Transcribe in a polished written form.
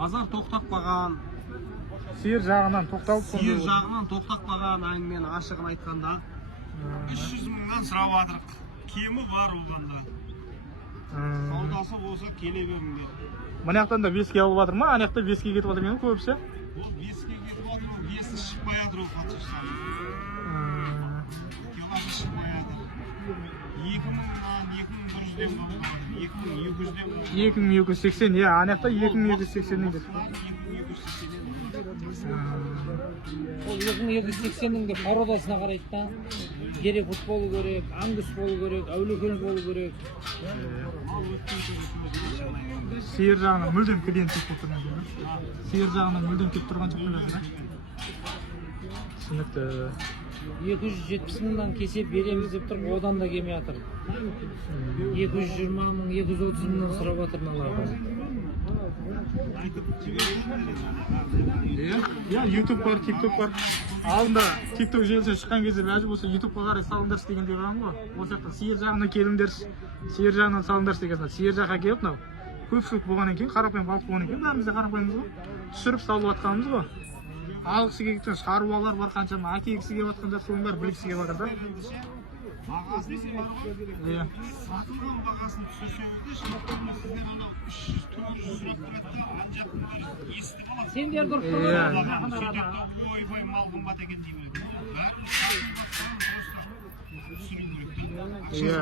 Базар тоқтап қалған. Сиыр жағынан тоқталып қойды. Сиыр жағынан тоқтап қалған, әңгімені ашығын айтқанда. 300 мыңнан сұрап жатырық. Кемі бар оғанда. Саудасы болса келе беріңдер. Мына жақтан да беске алып жатыр ма? Ана жақта беске кетіп жатыр екен көбісі. Ол беске кетіп жатыр, бесі шықпай жатыр ол қатысушылар. Келасы шықпай жатыр. 2000-нан 2100-ден болып жатыр. 2200-ден болып жатыр. 2280, иә, ана жақта 2280 дейді. 2280-ның де породасына қарайды да. Герефорд болу керек, ангус болу керек, әулиекөл болу керек. Сиыр жағынан мүлдем клиент келіп тұрған жоқ. Сиыр жағынан мүлдем келіп тұрған жоқ қой. Түсінікті. 270 мыңнан кесе береміз деп тұрып, одан да келмей жатыр. 220 мың, 230 мыңнан сұрап жатыр мыналардан. Иә, YouTube бар, TikTok бар. Алдында TikTok желісіне шыққан кезде бәлі болса YouTube-ға қарай салыңдаршы дегенде қалған ғой. Осы жақта сиыр жағына келіңдерші, сиыр жағынан салыңдаршы деген. Сиыр жаққа келіп, мынау көпшілік болғаннан кейін, қарапайым халық болғаннан кейін, бәріміз де қарапайымыз ғой. Түсіріп салып жатқанымыз ғой. Алғысы келген шаруалар бар қаншама, әкелгісі келіп жатқандар, соның бәрі білгісі келіп жатыр да. Бағасын бар ғой. Иә. Сатылған бағасын түсірсеңіздер, шындықтарында сіздер анау 300-400 сұрап тұрады да, ана жақтың бәрі естіп алады. Сендер дұрыс тұрған сөйтіп ой мал қымбат екен дей береді. Бәрін түсіру керек. Иә.